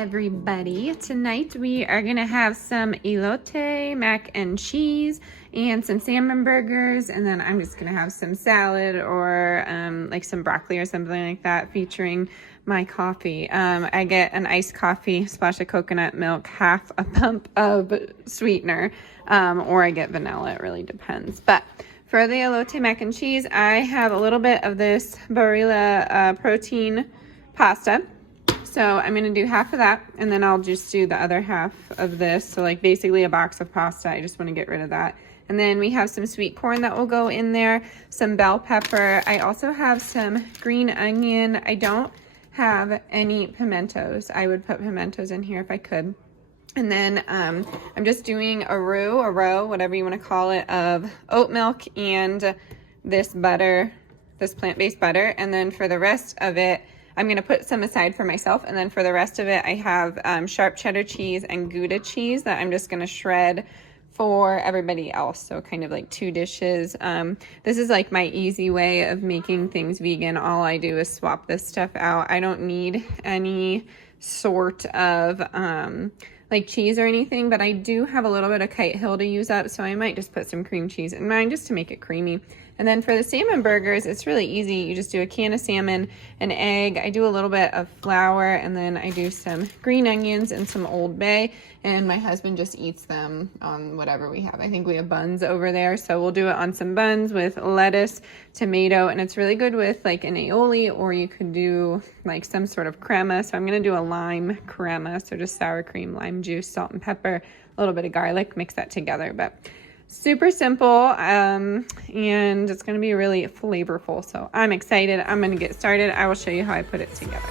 everybody. Tonight we are gonna have some Elote Mac and cheese and some salmon burgers, and then I'm just gonna have some salad or like some broccoli or something like that featuring my coffee. I get an iced coffee, splash of coconut milk, half a pump of sweetener, or I get vanilla. It really depends. But for the Elote Mac and cheese, I have a little bit of this Barilla protein pasta. So I'm going to do half of that, and then I'll just do the other half of this. So like basically a box of pasta. I just want to get rid of that. And then we have some sweet corn that will go in there, some bell pepper. I also have some green onion. I don't have any pimentos. I would put pimentos in here if I could. And then I'm just doing a roux, whatever you want to call it, of oat milk and this butter, this plant-based butter. And then for the rest of it, I'm going to put some aside for myself, and then for the rest of it, I have sharp cheddar cheese and Gouda cheese that I'm just going to shred for everybody else. So kind of like 2 dishes. This is like my easy way of making things vegan. All I do is swap this stuff out. I don't need any sort of like cheese or anything, but I do have a little bit of Kite Hill to use up, so I might just put some cream cheese in mine just to make it creamy. And then for the salmon burgers, it's really easy. You just do a can of salmon, an egg. I do a little bit of flour, and then I do some green onions and some Old Bay, and my husband just eats them on whatever we have. I think we have buns over there, so we'll do it on some buns with lettuce, tomato, and it's really good with like an aioli, or you could do like some sort of crema. So I'm gonna do a lime crema, so just sour cream, lime juice, salt and pepper, a little bit of garlic, mix that together. But super simple, and it's going to be really flavorful. So I'm excited. I'm going to get started. I will show you how I put it together.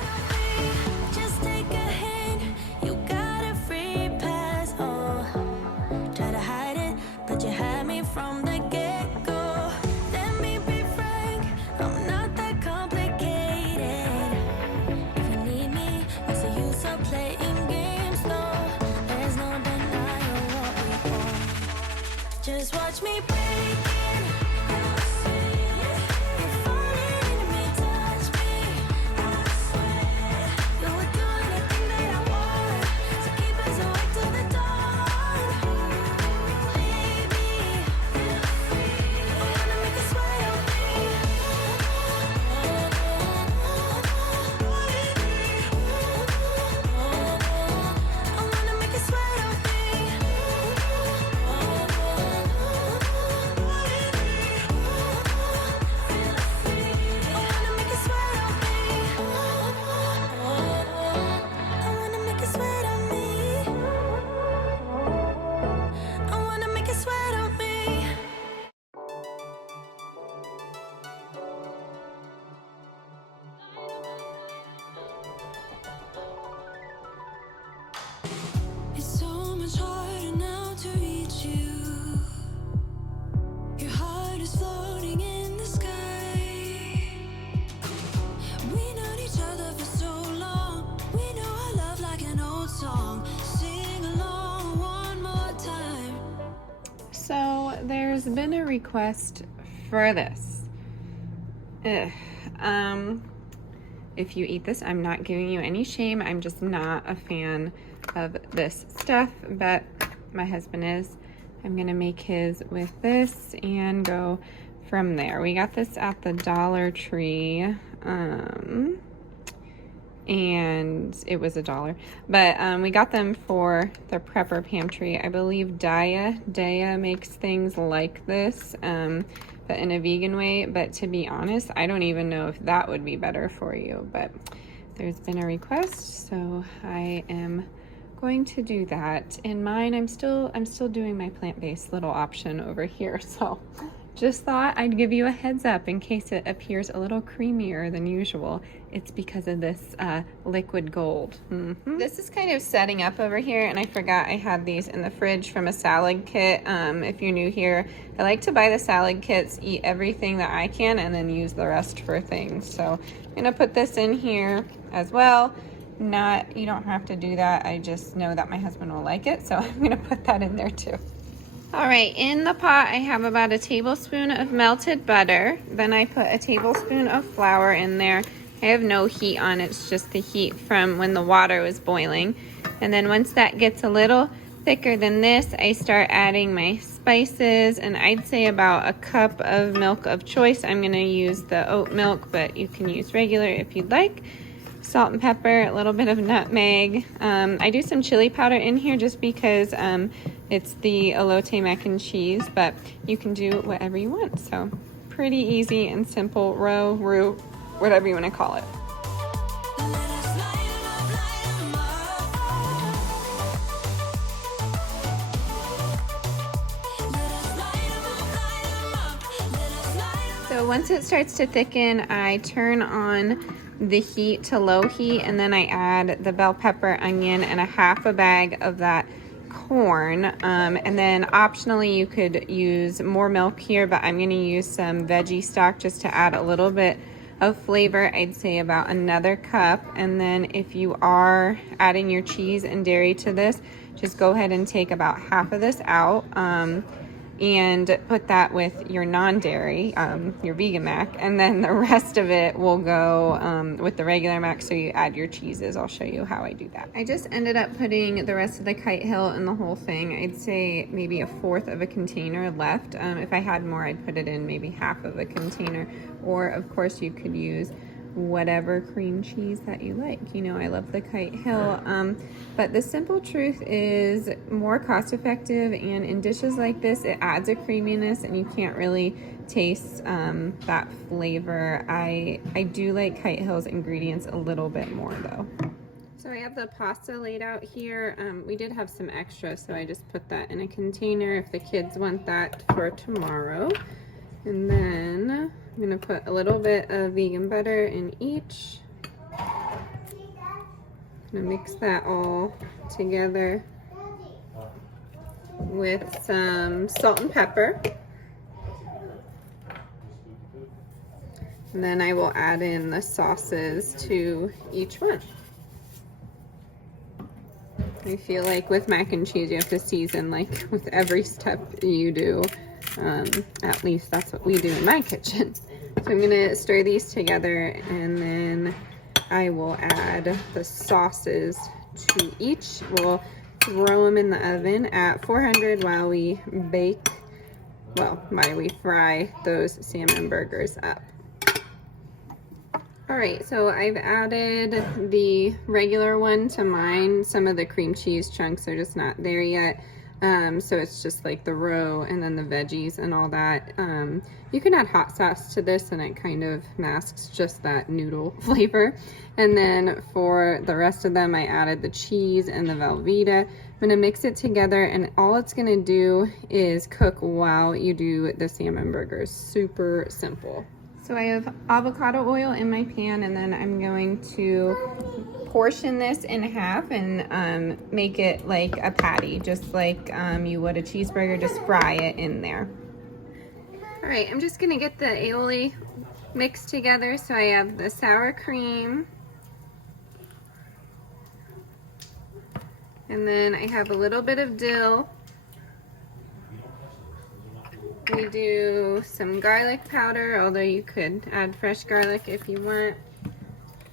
Just watch me break it. You're falling into me, touch me. I swear you would do anything that I want. So keep us awake till the dawn. Baby, I wanna make you sweat on me. I wanna make you sweat on me. It's so much harder now to reach you. Your heart is floating in the sky. We known each other for so long. We know our love like an old song. Sing along one more time. So there's been a request for this. If you eat this, I'm not giving you any shame. I'm just not a fan of this stuff, but my husband is. I'm gonna make his with this and go from there. We got this at the Dollar Tree, and it was $1, but we got them for the prepper pantry. I believe Daya makes things like this, but in a vegan way. But to be honest, I don't even know if that would be better for you, but there's been a request, so I am going to do that. In mine, I'm still doing my plant-based little option over here, so just thought I'd give you a heads up in case it appears a little creamier than usual. It's because of this liquid gold. This is kind of setting up over here, and I forgot I had these in the fridge from a salad kit. If you're new here, I like to buy the salad kits, eat everything that I can, and then use the rest for things. So I'm gonna put this in here as well. You don't have to do that. I just know that my husband will like it, so I'm gonna put that in there too. All right, in the pot, I have about a tablespoon of melted butter. Then I put a tablespoon of flour in there, I have no heat on, it's just the heat from when the water was boiling. And then once that gets a little thicker than this, I start adding my spices, and I'd say about a cup of milk of choice. I'm gonna use the oat milk, but you can use regular if you'd like. Salt and pepper, a little bit of nutmeg. I do some chili powder in here just because it's the Elote Mac and cheese, but you can do whatever you want. So pretty easy and simple, roux, whatever you want to call it. So once it starts to thicken, I turn on the heat to low heat, and then I add the bell pepper, onion, and a half a bag of that corn. And then optionally you could use more milk here, but I'm going to use some veggie stock just to add a little bit of flavor. I'd say about another cup. And then if you are adding your cheese and dairy to this, just go ahead and take about half of this out. And put that with your non-dairy, your vegan mac, and then the rest of it will go with the regular mac, so you add your cheeses. I'll show you how I do that. I just ended up putting the rest of the kite hill in the whole thing. I'd say maybe a fourth of a container left. If I had more, I'd put it in maybe half of a container, or of course you could use whatever cream cheese that you like. You know, I love the kite hill, but the simple truth is more cost effective, and in dishes like this it adds a creaminess and you can't really taste that flavor. I do like kite hill's ingredients a little bit more though. So I have the pasta laid out here. We did have some extra, so I just put that in a container if the kids want that for tomorrow. And then I'm gonna put a little bit of vegan butter in each. Gonna mix that all together with some salt and pepper. And then I will add in the sauces to each one. I feel like with mac and cheese you have to season like with every step you do. At least that's what we do in my kitchen. So I'm gonna stir these together, and then I will add the sauces to each. We'll throw them in the oven at 400 while we fry those salmon burgers up. All right, so I've added the regular one to mine. Some of the cream cheese chunks are just not there yet. So it's just like the roux and then the veggies and all that. You can add hot sauce to this and it kind of masks just that noodle flavor. And then for the rest of them, I added the cheese and the Velveeta. I'm gonna mix it together, and all it's gonna do is cook while you do the salmon burgers. Super simple. So I have avocado oil in my pan, and then I'm going to portion this in half and make it like a patty, just like you would a cheeseburger. Just fry it in there. All right, I'm just gonna get the aioli mixed together. So I have the sour cream, and then I have a little bit of dill. We do some garlic powder, although you could add fresh garlic if you want.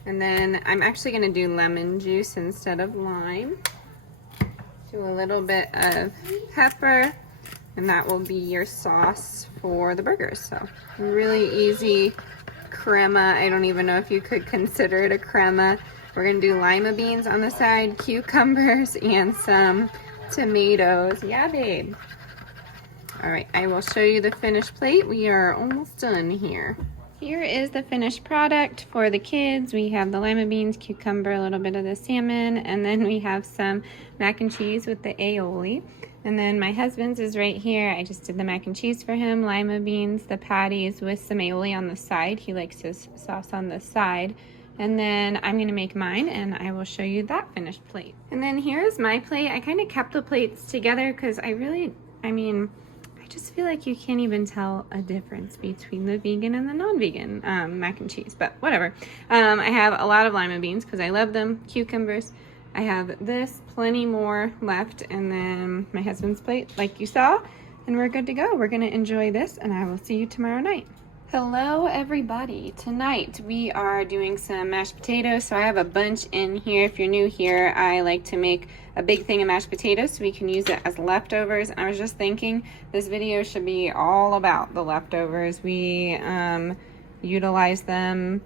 And then I'm actually gonna do lemon juice instead of lime. Do a little bit of pepper, and that will be your sauce for the burgers. So really easy crema. I don't even know if you could consider it a crema. We're gonna do lima beans on the side, cucumbers, and some tomatoes. Yeah, babe. All right, I will show you the finished plate. We are almost done here. Here is the finished product for the kids. We have the lima beans, cucumber, a little bit of the salmon, and then we have some mac and cheese with the aioli. And then my husband's is right here. I just did the mac and cheese for him, lima beans, the patties with some aioli on the side. He likes his sauce on the side. And then I'm gonna make mine, and I will show you that finished plate. And then here's my plate. I kind of kept the plates together because I just feel like you can't even tell a difference between the vegan and the non-vegan mac and cheese, but whatever. I have a lot of lima beans because I love them, cucumbers. I have this, plenty more left, and then my husband's plate, like you saw, and we're good to go. We're gonna enjoy this, and I will see you tomorrow night. Hello everybody. Tonight we are doing some mashed potatoes. So I have a bunch in here. If you're new here, I like to make a big thing of mashed potatoes so we can use it as leftovers. And I was just thinking this video should be all about the leftovers. We utilize them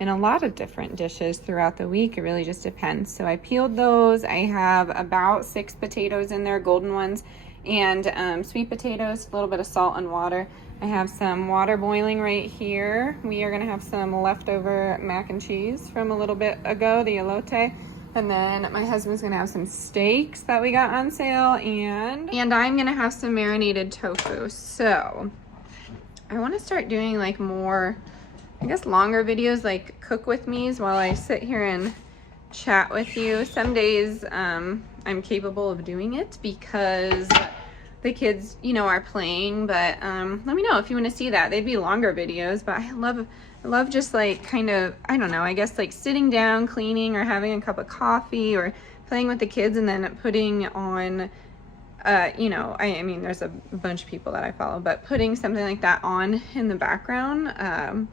in a lot of different dishes throughout the week. It really just depends. So I peeled those. I have about 6 potatoes in there, golden ones, and sweet potatoes, a little bit of salt and water. I have some water boiling right here. We are gonna have some leftover mac and cheese from a little bit ago, the elote. And then my husband's gonna have some steaks that we got on sale, and I'm gonna have some marinated tofu. So I wanna start doing like more, I guess, longer videos, like cook with me's while I sit here and chat with you. Some days I'm capable of doing it because the kids, you know, are playing, but let me know if you want to see that. They'd be longer videos, but I love just like kind of, I don't know, I guess like sitting down, cleaning, or having a cup of coffee, or playing with the kids, and then putting on, you know, I mean, there's a bunch of people that I follow, but putting something like that on in the background,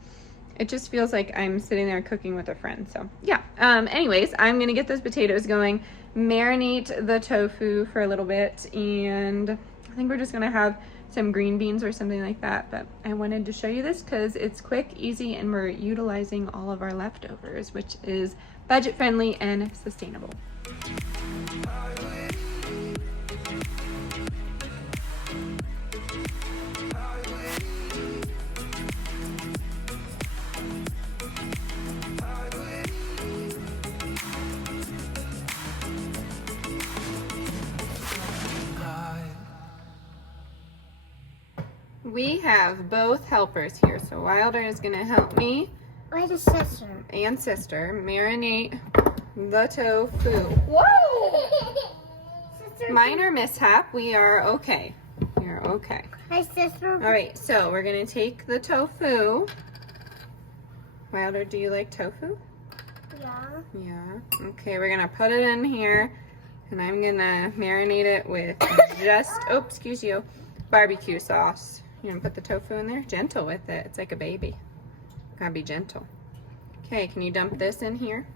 it just feels like I'm sitting there cooking with a friend. So yeah, anyways, I'm gonna get those potatoes going, marinate the tofu for a little bit, and I think we're just gonna have some green beans or something like that. But I wanted to show you this because it's quick, easy, and we're utilizing all of our leftovers, which is budget friendly and sustainable. We have both helpers here. So Wilder is gonna help me. Where's the sister? And sister marinate the tofu. Whoa! Sister, Minor mishap. We are okay. We are okay. hi, sister. All right, so we're gonna take the tofu. Wilder, do you like tofu? Yeah. Yeah. Okay, we're gonna put it in here, and I'm gonna marinate it with just, oh, excuse you, barbecue sauce. You're gonna put the tofu in there? Gentle with it. It's like a baby. Gotta be gentle. Okay, can you dump this in here?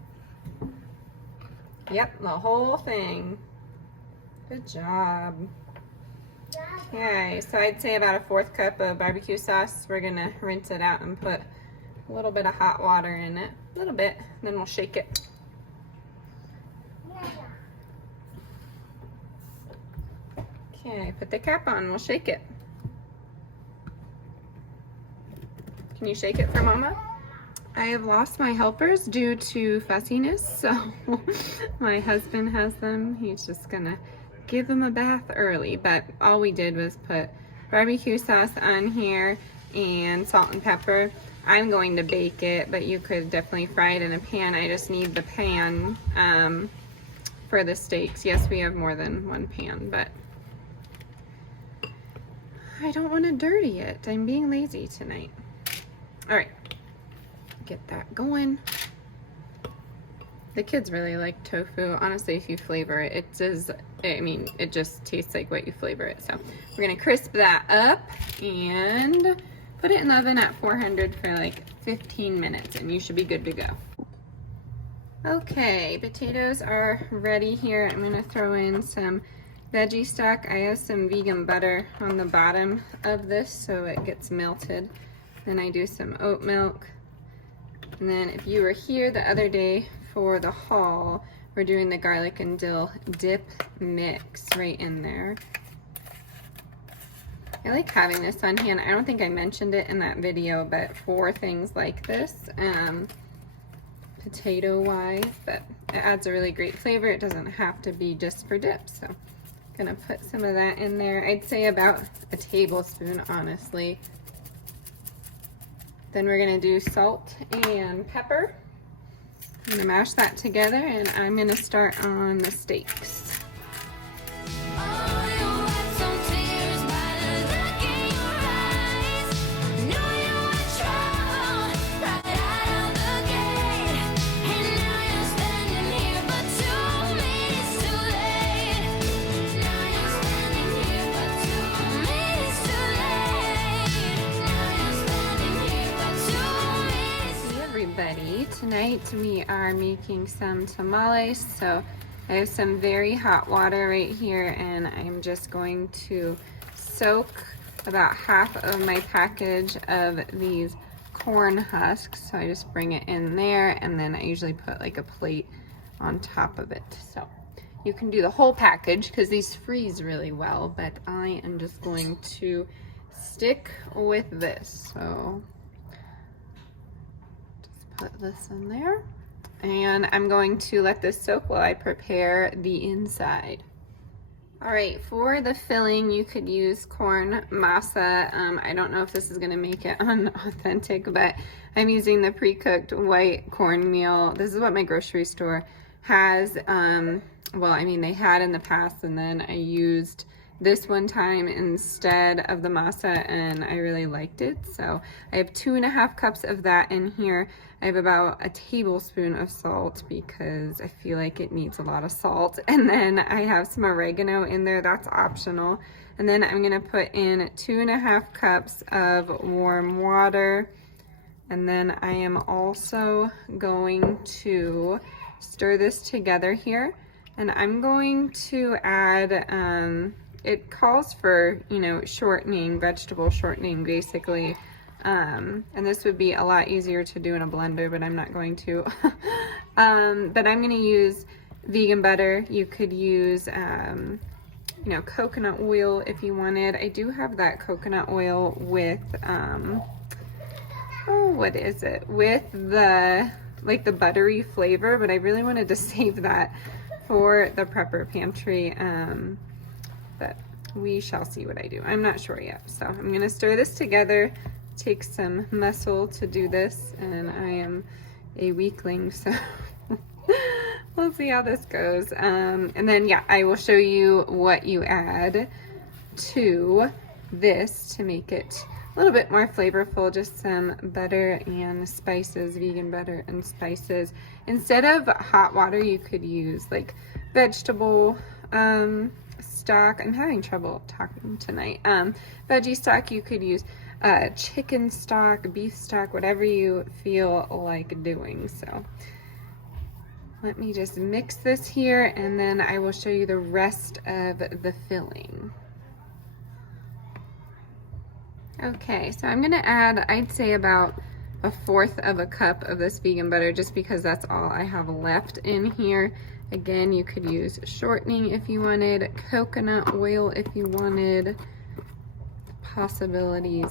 Yep, the whole thing. Good job. Okay, so I'd say about a 1/4 cup of barbecue sauce. We're gonna rinse it out and put a little bit of hot water in it. A little bit, then we'll shake it. Okay, put the cap on, we'll shake it. Can you shake it for Mama? I have lost my helpers due to fussiness, so my husband has them. He's just gonna give them a bath early, but all we did was put barbecue sauce on here and salt and pepper. I'm going to bake it, but you could definitely fry it in a pan. I just need the pan for the steaks. Yes, we have more than one pan, but I don't want to dirty it. I'm being lazy tonight. All right, get that going. The kids really like tofu. Honestly, if you flavor it, it does, I mean, it just tastes like what you flavor it. So we're gonna crisp that up and put it in the oven at 400 for like 15 minutes, and you should be good to go. Okay, potatoes are ready here. I'm gonna throw in some veggie stock. I have some vegan butter on the bottom of this so it gets melted. Then I do some oat milk. And then if you were here the other day for the haul, we're doing the garlic and dill dip mix right in there. I like having this on hand. I don't think I mentioned it in that video, but for things like this, potato wise, but it adds a really great flavor. It doesn't have to be just for dips. So I'm gonna put some of that in there. I'd say about a tablespoon, honestly. Then we're gonna do salt and pepper. I'm gonna mash that together, and I'm gonna start on the steaks. Tonight we are making some tamales. So I have some very hot water right here, and I'm just going to soak about half of my package of these corn husks. So I just bring it in there, and then I usually put like a plate on top of it. So you can do the whole package because these freeze really well, but I am just going to stick with this. So just put this in there, and I'm going to let this soak while I prepare the inside. All right, for the filling, you could use corn masa. I don't know if this is gonna make it unauthentic, but I'm using the pre-cooked white cornmeal. This is what my grocery store has. Well, I mean, they had in the past, and then I used this one time instead of the masa, and I really liked it. So I have 2.5 cups of that in here. I have about a tablespoon of salt because I feel like it needs a lot of salt. And then I have some oregano in there, that's optional. And then I'm gonna put in 2.5 cups of warm water. And then I am also going to stir this together here. And I'm going to add, it calls for, you know, shortening, vegetable shortening basically. And this would be a lot easier to do in a blender, but I'm not going to. But I'm going to use vegan butter. You could use, you know, coconut oil if you wanted. I do have that coconut oil with, oh, what is it? With the, like the buttery flavor, but I really wanted to save that for the prepper pantry. But we shall see what I do. I'm not sure yet. So I'm going to stir this together. Take some muscle to do this, and I am a weakling, so we'll see how this goes. And then yeah, I will show you what you add to this to make it a little bit more flavorful. Just some butter and spices, vegan butter and spices. Instead of hot water, you could use like vegetable stock. I'm having trouble talking tonight. Veggie stock. You could use chicken stock, beef stock, whatever you feel like doing. So let me just mix this here, and then I will show you the rest of the filling. Okay, so I'm gonna add, I'd say about 1/4 of a cup of this vegan butter, just because that's all I have left in here. Again, you could use shortening if you wanted, coconut oil if you wanted. Possibilities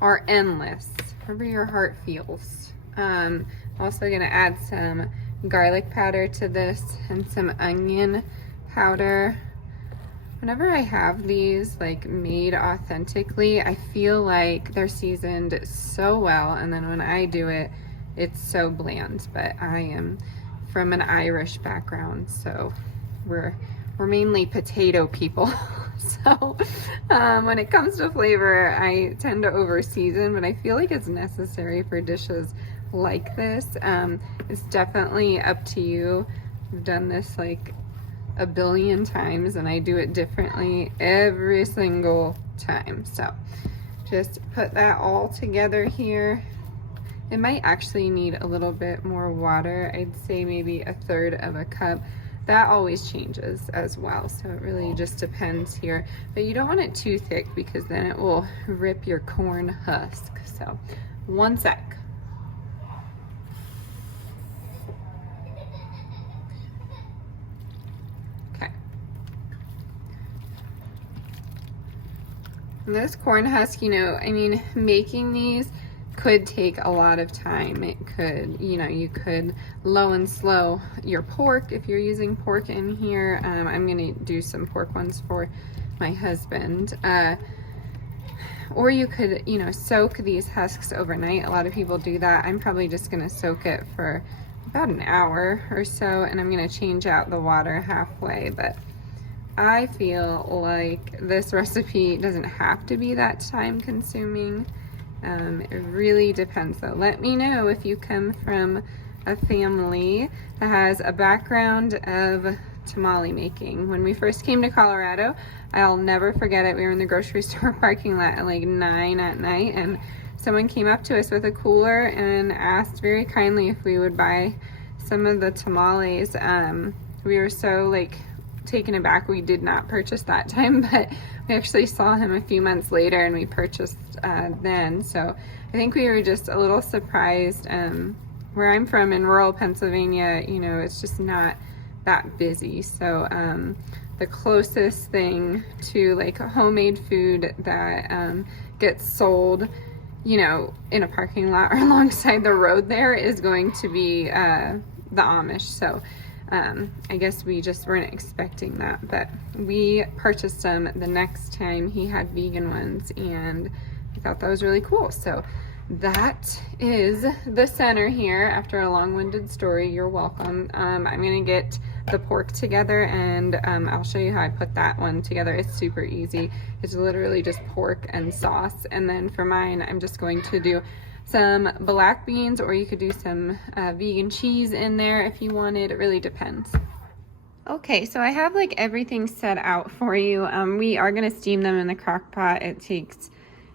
are endless, wherever your heart feels. Also gonna add some garlic powder to this and some onion powder. Whenever I have these like made authentically, I feel like they're seasoned so well, and then when I do it, it's so bland. But I am from an Irish background, so we're mainly potato people. So when it comes to flavor, I tend to over season, but I feel like it's necessary for dishes like this. It's definitely up to you. I've done this like a billion times, and I do it differently every single time. So just put that all together here. It might actually need a little bit more water. I'd say maybe 1/3 of a cup. That always changes as well, so it really just depends here. But you don't want it too thick because then it will rip your corn husk. So 1 sec. Okay. And this corn husk, you know, I mean, making these could take a lot of time. It could, you know, you could low and slow your pork if you're using pork in here. I'm gonna do some pork ones for my husband. Or you could, you know, soak these husks overnight. A lot of people do that. I'm probably just gonna soak it for about an hour or so, and I'm gonna change out the water halfway. But I feel like this recipe doesn't have to be that time consuming. It really depends though. Let me know if you come from a family that has a background of tamale making. When we first came to Colorado, I'll never forget it. We were in the grocery store parking lot at like 9 at night, and someone came up to us with a cooler and asked very kindly if we would buy some of the tamales. We were so like taken aback we did not purchase that time, but we actually saw him a few months later and we purchased then. So I think we were just a little surprised. Where I'm from in rural Pennsylvania, you know, it's just not that busy. So the closest thing to like a homemade food that gets sold, you know, in a parking lot or alongside the road there is going to be the Amish. So I guess we just weren't expecting that, but we purchased them the next time he had vegan ones, and I thought that was really cool. So that is the center here. After a long-winded story, you're welcome. I'm gonna get the pork together, and I'll show you how I put that one together. It's super easy. It's literally just pork and sauce. And then for mine, I'm just going to do some black beans, or you could do some vegan cheese in there if you wanted. It really depends. Okay, so I have like everything set out for you. We are gonna steam them in the crock pot. It takes,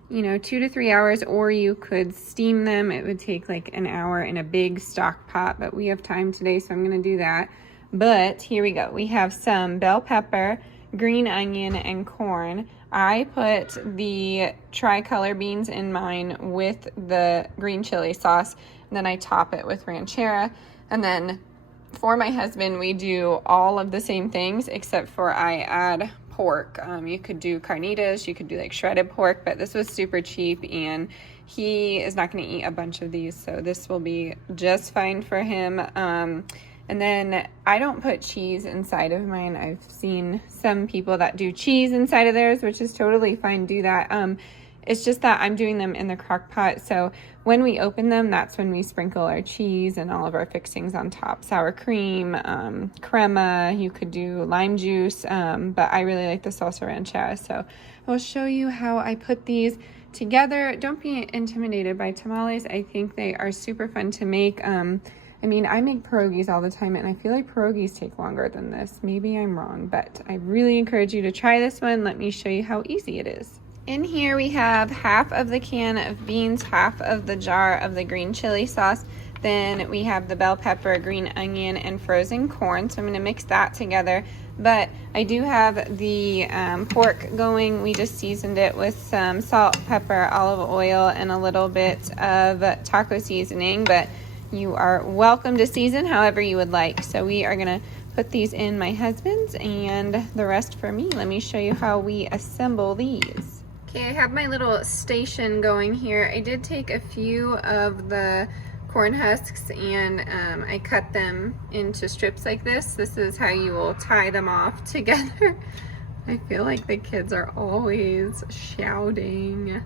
you know, 2 to 3 hours, or you could steam them. It would take like an hour in a big stock pot, but we have time today, so I'm gonna do that. But here we go. We have some bell pepper, green onion, and corn. I put the tricolor beans in mine with the green chili sauce, and then I top it with ranchera. And then for my husband, we do all of the same things, except for I add pork. You could do carnitas, you could do like shredded pork, but this was super cheap and he is not going to eat a bunch of these, so this will be just fine for him. And then I don't put cheese inside of mine. I've seen some people that do cheese inside of theirs, which is totally fine. Do that. It's just that I'm doing them in the crock pot, so when we open them, that's when we sprinkle our cheese and all of our fixings on top. Sour cream, crema, you could do lime juice, but I really like the salsa ranchera, so I will show you how I put these together. Don't be intimidated by tamales. I think they are super fun to make. I mean, I make pierogies all the time, and I feel like pierogies take longer than this. Maybe I'm wrong, but I really encourage you to try this one. Let me show you how easy it is. In here we have half of the can of beans, half of the jar of the green chili sauce. Then we have the bell pepper, green onion, and frozen corn. So I'm going to mix that together. But I do have the pork going. We just seasoned it with some salt, pepper, olive oil, and a little bit of taco seasoning. But you are welcome to season however you would like. So we are going to put these in my husband's and the rest for me. Let me show you how we assemble these. Okay, I have my little station going here. I did take a few of the corn husks and I cut them into strips like this. This is how you will tie them off together. I feel like the kids are always shouting.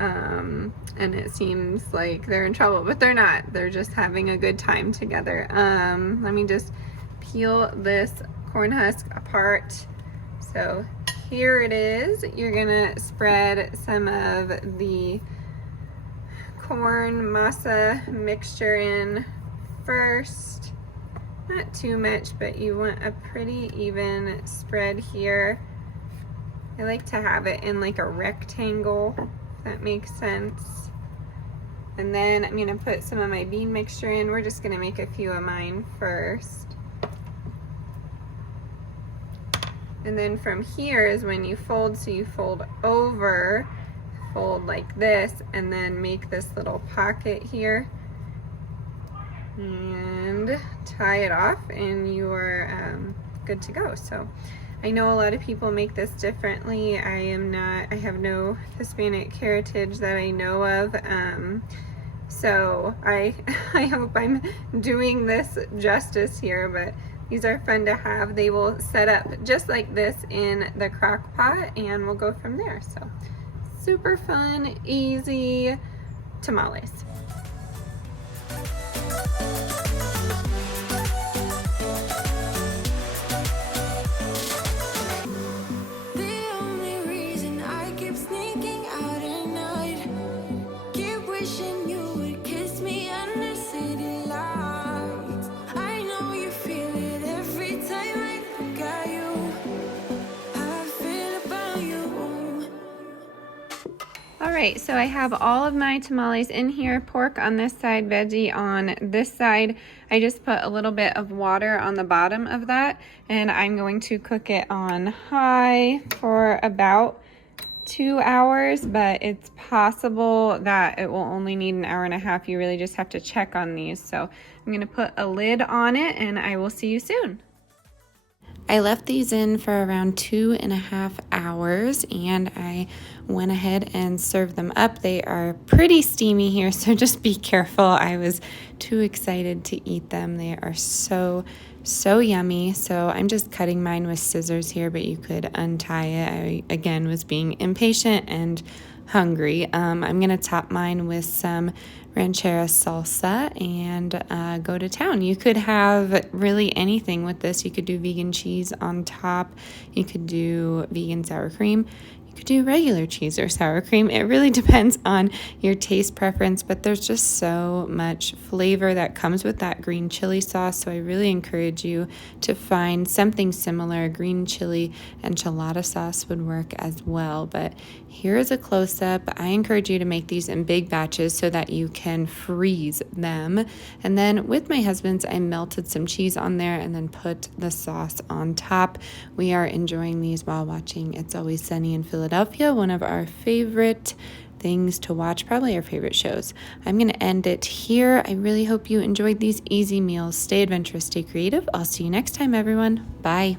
And it seems like they're in trouble, but they're not. They're just having a good time together. Let me just peel this corn husk apart. So here it is. You're gonna spread some of the corn masa mixture in first. Not too much, but you want a pretty even spread here. I like to have it in like a rectangle, if that makes sense. And then I'm gonna put some of my bean mixture in. We're just gonna make a few of mine first. And then from here is when you fold, so you fold over, fold like this, and then make this little pocket here. And tie it off, and you are good to go. So I know a lot of people make this differently. I have no Hispanic heritage that I know of. So I hope I'm doing this justice here, but these are fun to have. They will set up just like this in the crock pot, and we'll go from there. So super fun, easy tamales. The only reason I keep sneaking out at night, keep wishing you would kiss me under city lights. I know you feel it every time I look at you. How I feel about you. All right, so I have all of my tamales in here, pork on this side, veggie on this side. I just put a little bit of water on the bottom of that, and I'm going to cook it on high for about 2 hours, but it's possible that it will only need an hour and a half. You really just have to check on these. So I'm gonna put a lid on it and I will see you soon. I left these in for around 2.5 hours and I went ahead and served them up. They are pretty steamy here, so just be careful. I was too excited to eat them. They are so yummy. So I'm just cutting mine with scissors here, but you could untie it. I, again, was being impatient and hungry. I'm gonna top mine with some ranchera salsa and go to town. You could have really anything with this. You could do vegan cheese on top. You could do vegan sour cream. You could do regular cheese or sour cream. It really depends on your taste preference, but there's just so much flavor that comes with that green chili sauce. So I really encourage you to find something similar. Green chili enchilada sauce would work as well. But here is a close-up. I encourage you to make these in big batches so that you can freeze them. And then with my husband's, I melted some cheese on there and then put the sauce on top. We are enjoying these while watching It's Always Sunny in Philadelphia, one of our favorite things to watch, probably our favorite shows. I'm going to end it here. I really hope you enjoyed these easy meals. Stay adventurous, stay creative. I'll see you next time, everyone. Bye.